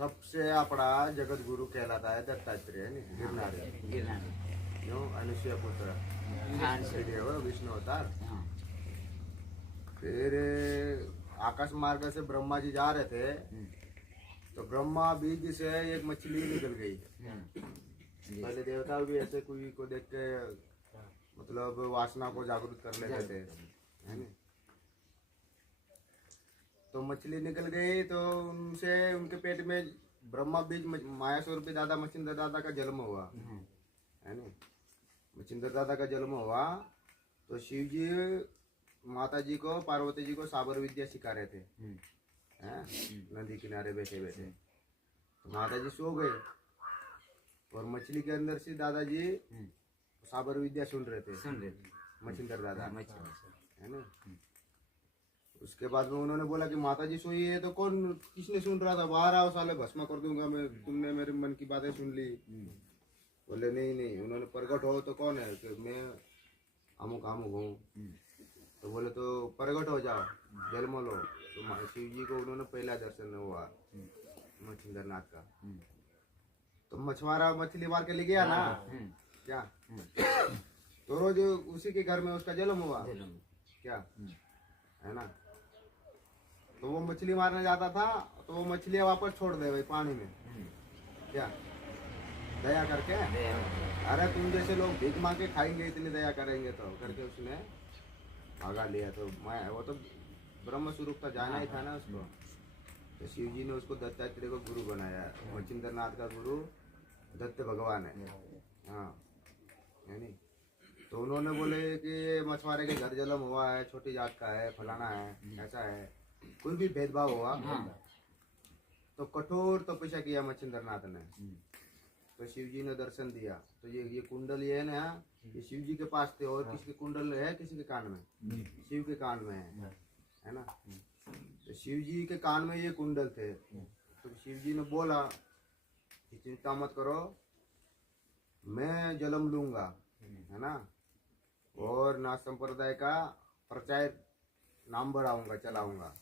सबसे अपना जगत गुरु कहलाता है दत्तात्रेय गिरनारी। क्यों? अनुसुया पुत्र देव विष्णु अवतार। फिर आकाश मार्ग से ब्रह्मा जी जा रहे थे तो ब्रह्मा बीज से एक मछली निकल गई। पहले देवता भी ऐसे कोई को देख के मतलब वासना को जागरूक कर लेते थे, है ना? तो मछली निकल गई तो उनसे उनके पेट में ब्रह्मा बीज माया स्वरूपी दादा मच्छिंद्र दादा का जन्म हुआ, है ना? मच्छिंद्र दादा का जन्म हुआ तो शिव जी माता जी को पार्वती जी को साबर विद्या सिखा रहे थे, हैं? नदी किनारे बैठे बैठे तो माता जी सो गए और मछली के अंदर से दादाजी साबर विद्या सुन रहे थे मच्छिंद्र दादा, है ना? उसके बाद में उन्होंने बोला कि माता जी सोई है तो कौन किसने सुन रहा था? बाहर आओ साले, भस्म कर दूंगा मैं, तुमने मेरे मन की बातें सुन ली। बोले नहीं नहीं, उन्होंने प्रकट हो तो कौन है? कि मैं अमुक अमुक हूँ। तो बोले तो प्रकट हो जाओ, जन्म लो। तो शिव जी को उन्होंने पहला दर्शन हुआ मच्छिंद्र नाथ का। तो मछुआरा मछली मार के ले गया ना क्या, तो रोज उसी के घर में उसका जन्म हुआ क्या, है ना? तो वो मछली मारने जाता था तो वो मछलियाँ वापस छोड़ दे भाई पानी में, क्या दया करके। अरे तुम जैसे लोग भीख मांग के खाएंगे इतनी दया करेंगे तो करके उसने भागा लिया। तो मैं वो तो ब्रह्म स्वरूप का जाना ही था ना उसको। तो शिव जी ने उसको दत्तात्रेय को गुरु बनाया। मच्छिंद्र नाथ का गुरु दत्त भगवान है, हाँ, है नहीं? तो उन्होंने बोले कि ये मछुआरे के घर जन्म हुआ है, छोटी जात का है, फलाना है, ऐसा है, कोई भी भेदभाव हुआ तो कठोर तपस्या किया मच्छिंद्र नाथ ने। तो शिव जी ने दर्शन दिया। तो ये कुंडल ये है ना, ये शिव जी के पास थे और किसके कुंडल है? किसी के कान में, शिव के कान में है ना? तो शिव जी के कान में ये कुंडल थे। तो शिव जी ने बोला कि चिंता मत करो, मैं जन्म लूंगा, है ना? और नाथ संप्रदाय का प्रचार नाम बढ़ाऊंगा, चलाऊंगा।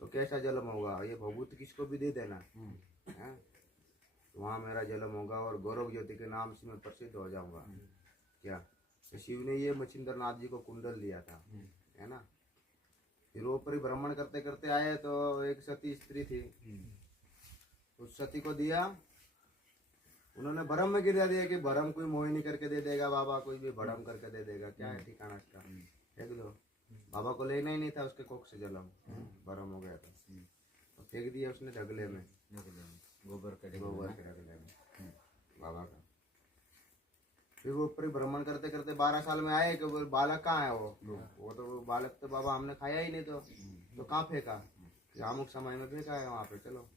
तो कैसा जन्म होगा? ये भभूत किसको भी दे देना, है? तो वहाँ मेरा जन्म होगा और गौरव ज्योति के नाम से मैं प्रसिद्ध हो जाऊंगा, क्या? तो शिव ने ये मच्छिंद्र नाथ जी को कुंडल दिया था, है ना? फिर वो परिभ्रमण करते करते आए तो एक सती स्त्री थी, उस सती को दिया। उन्होंने भरम में गिरा दिया कि भरम कोई मोहिनी करके दे देगा बाबा, कोई भी भरम करके दे देगा, क्या है ठिकाना इसका, फेंक दो। बाबा को लेना ही नहीं था उसके कोख से जन्म, भरम हो गया था तो फेंक दिया उसने ढगले में, गोबर के ढगले में बाबा का। फिर वो परिभ्रमण करते करते 12 साल में आए कि वो बालक कहाँ है? वो तो बालक तो बाबा हमने खाया ही नहीं, तो कहाँ फेंका? अमुक समय में फेंका है वहाँ पे, चलो।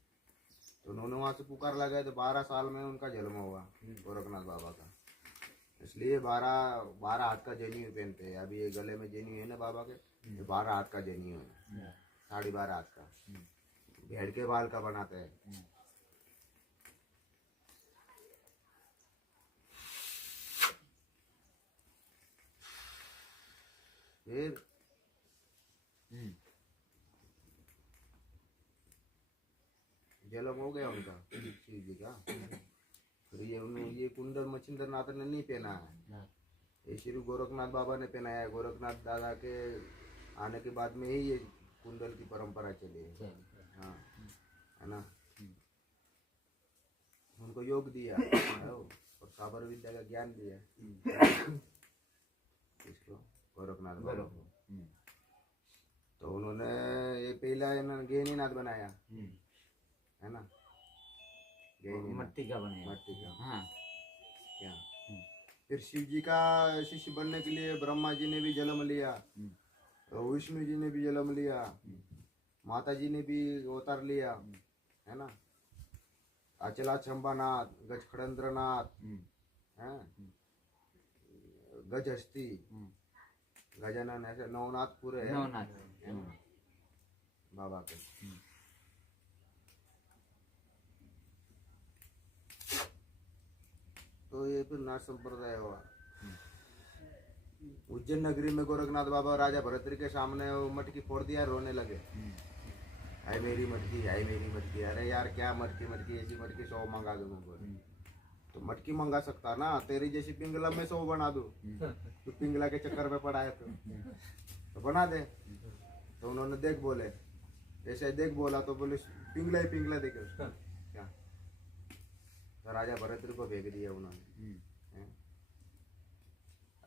तो उन्होंने वहाँ से पुकार लगाए तो 12 साल में उनका जन्म हुआ गोरखनाथ बाबा का। इसलिए 12 हाथ का जनेऊ पहनते हैं। अभी ये गले में जनेऊ है ना बाबा के, ये 12 हाथ का जनेऊ है, 12.5 हाथ का, भेड़ के बाल का बनाते हैं। फिर जन्म हो गया उनका शिव जी का। फिर ये कुंडल मच्छिंद्र नाथ ने नहीं पहना है, ये श्री गोरखनाथ बाबा ने पहनाया है। गोरखनाथ दादा के आने के बाद में ही ये कुंडल की परंपरा चली है, हाँ, है ना? उनको योग दिया और साबर विद्या का ज्ञान दिया इसको गोरखनाथ बाबा को। तो उन्होंने ये पहला गेनीनाथ बनाया, है ना? मट्टी का बनाया, मट्टी का, हाँ, क्या? फिर शिव जी का शिष्य बनने के लिए ब्रह्मा जी ने भी जन्म लिया, विष्णु जी ने भी जन्म लिया, माता जी ने भी अवतार लिया, है ना? अचला चंबानाथ, गज खड़ेंद्रनाथ, है, गज हस्ती, गजानन, ऐसे नवनाथ पूरे है बाबा के। तो ये फिर नाथ संप्रदाय हुआ। उज्जैन नगरी में गोरखनाथ बाबा राजा भरतरी के सामने वो मटकी फोड़ दिया, रोने लगे, हाय मेरी मटकी, हाय मेरी मटकी। अरे यार क्या मटकी मटकी, ऐसी मटकी 100 मंगा दूंगा बोले। तो मटकी मंगा सकता ना, तेरी जैसी पिंगला में 100 बना दूं। तो पिंगला के चक्कर में पड़ा है तो बना दे। तो उन्होंने देख बोले, जैसे देख बोला तो बोले पिंगला ही पिंगला देखे उसको क्या। तो राजा भरतरी को फेंक दिया उन्होंने। हैं?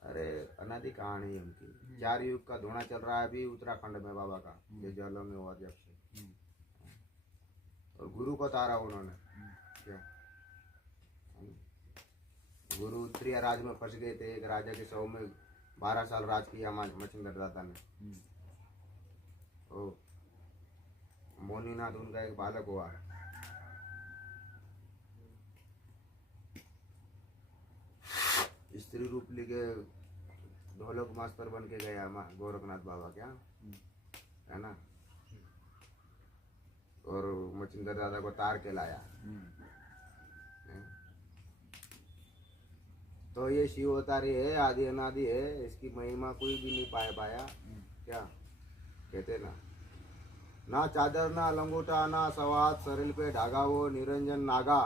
अरे अनादि कहानी है उनकी। 4 युग का धोना चल रहा है अभी उत्तराखंड में बाबा का, जो जलों में हुआ जब से। और गुरु को तारा उन्होंने क्या। गुरु उत्तरीय राज में फंस गए थे। एक राजा के 100 में 12 साल राज किया मच्छिंद्र दादा ने। ओ मोनीनाथ उनका एक बालक हुआ। स्त्री रूप लेके ढोलक मास्टर बन के गया गोरखनाथ बाबा क्या है ना। और मच्छिंद्र दादा को तार के लाया। तो ये शिव अवतारी है, आदि अनादि है, इसकी महिमा कोई भी नहीं पाया क्या। कहते ना चादर ना लंगोटा ना सवाद, शरीर पे ढागा वो निरंजन नागा।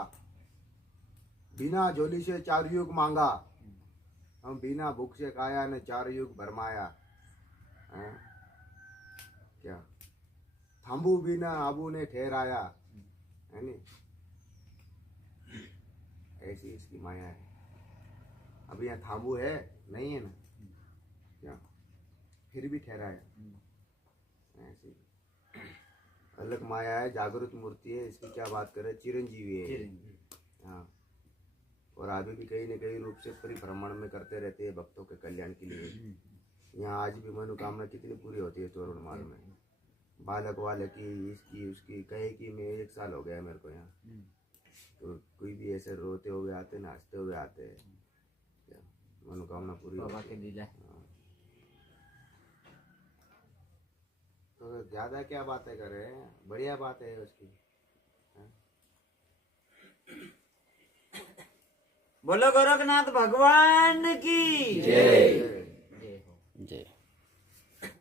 बिना झोली से 4 युग मांगा, हम बिना भूख से खाया ने 4 युग भरमाया। हैं? क्या थांबू बिना आबू ने ठहराया है नी। ऐसी इसकी माया है। अब यहाँ थांबू है नहीं है ना क्या, फिर भी ठहराया। ऐसी अलग माया है, जागृत मूर्ति है, इसकी क्या बात करें, चिरंजीवी है। हाँ, और अभी भी कहीं न कहीं रूप से परिभ्रमण में करते रहते हैं भक्तों के कल्याण के लिए। यहाँ आज भी मनोकामना कितनी पूरी होती है तोरण माल में। बालक वाले की, इसकी उसकी, कहे कि मैं 1 साल हो गया मेरे को यहाँ। तो कोई भी ऐसे रोते हुए आते ना, हंसते हुए आते हैं, मनोकामना पूरी बाबा के लीला। तो ज्यादा क्या बातें करें, बढ़िया बात है उसकी। बोलो गोरखनाथ भगवान की जय।